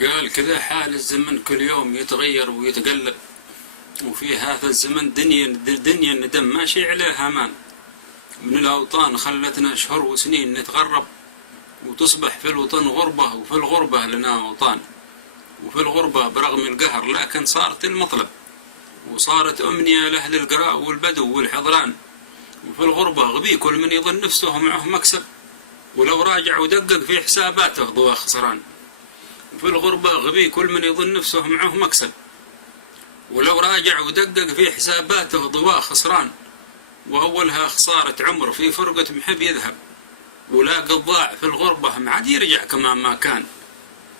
قال كذا حال الزمن كل يوم يتغير ويتقلب، وفي هذا الزمن دنيا الندم ماشي عليها امان. من الأوطان خلتنا أشهر وسنين نتغرب، وتصبح في الوطن غربة، وفي الغربة لنا أوطان، وفي الغربة برغم القهر لكن صارت المطلب، وصارت أمنية لأهل القراء والبدو والحضران. وفي الغربة غبي كل من يظن نفسه معه مكسب، ولو راجع ودقق في حساباته ضوى خسران. وفي الغربة غبي كل من يظن نفسه معه مكسب، ولو راجع ودقق في حساباته ضوى خسران. وأولها خسارة عمر في فرقة محب يذهب، ولا قضاع في الغربة ما عاد يرجع كما ما كان.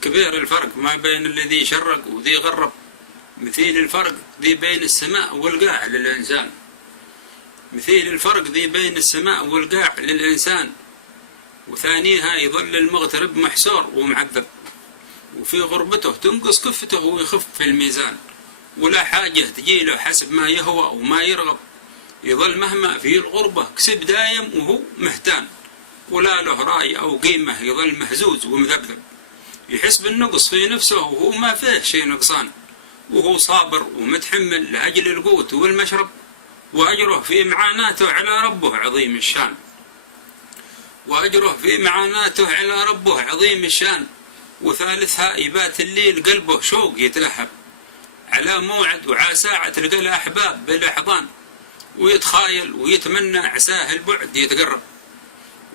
كبير الفرق ما بين الذي شرق وذي غرب، مثيل الفرق ذي بين السماء والقاع للإنسان. مثيل الفرق ذي بين السماء والقاع للإنسان. وثانيها يظل المغترب محسور ومعذب، وفي غربته تنقص كفته ويخف في الميزان، ولا حاجة تجيله حسب ما يهوى وما يرغب. يظل مهما في الغربة كسب دايم وهو مهتان، ولا له راي أو قيمة، يظل مهزوز ومذبذب. يحس بالنقص في نفسه وهو ما فيه شيء نقصان، وهو صابر ومتحمل لأجل القوت والمشرب، وأجره في معاناته على ربه عظيم الشان. وأجره في معاناته على ربه عظيم الشان. وثالثها يبات الليل قلبه شوق يتلهب على موعد، وعساعة تلقى الأحباب بالأحضان، ويتخايل ويتمنى عساه البعد يتقرب،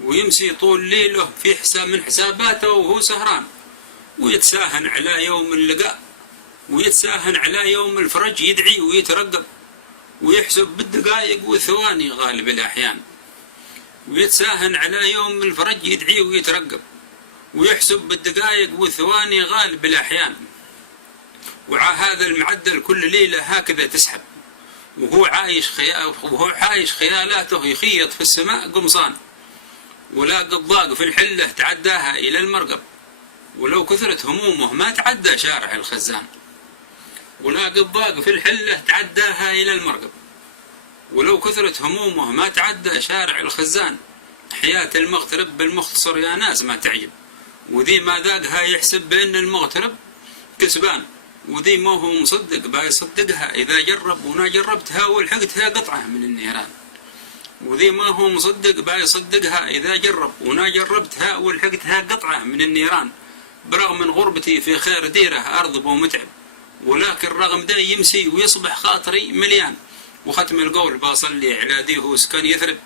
ويمسي طول ليله في حساب من حساباته وهو سهران، ويتساهن على يوم اللقاء، ويتساهن على يوم الفرج يدعي ويترقب، ويحسب بالدقائق والثواني غالب الأحيان. ويتساهن على يوم الفرج يدعي ويترقب، ويحسب بالدقائق والثواني غالب الأحيان. وعلى هذا المعدل كل ليلة هكذا تسحب، وهو عايش خيالاته يخيط في السماء قمصان، ولا قد ضاق في الحلة تعداها إلى المرقب، ولو كثرت همومه ما تعدى شارع الخزان. ولا قد ضاق في الحلة تعداها إلى المرقب، ولو كثرت همومه ما تعدى شارع الخزان. حياة المغترب بالمختصر يا ناس ما تعجب، وذي ما ذاقها يحسب بأن المغترب كسبان، وذي ما هو مصدق بيصدقها إذا جرب، ونا جربتها ولحقتها قطعة من النيران. وذي ما هو مصدق بيصدقها إذا جرب، ونا جربتها ولحقتها قطعة من النيران. برغم من غربتي في خير ديره أرضب ومتعب، ولكن رغم ذا يمسي ويصبح خاطري مليان. وختم القول باصلي على ذي هو سكن يثرب،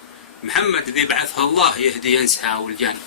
محمد ذي بعثه الله يهدي ينسى والجان.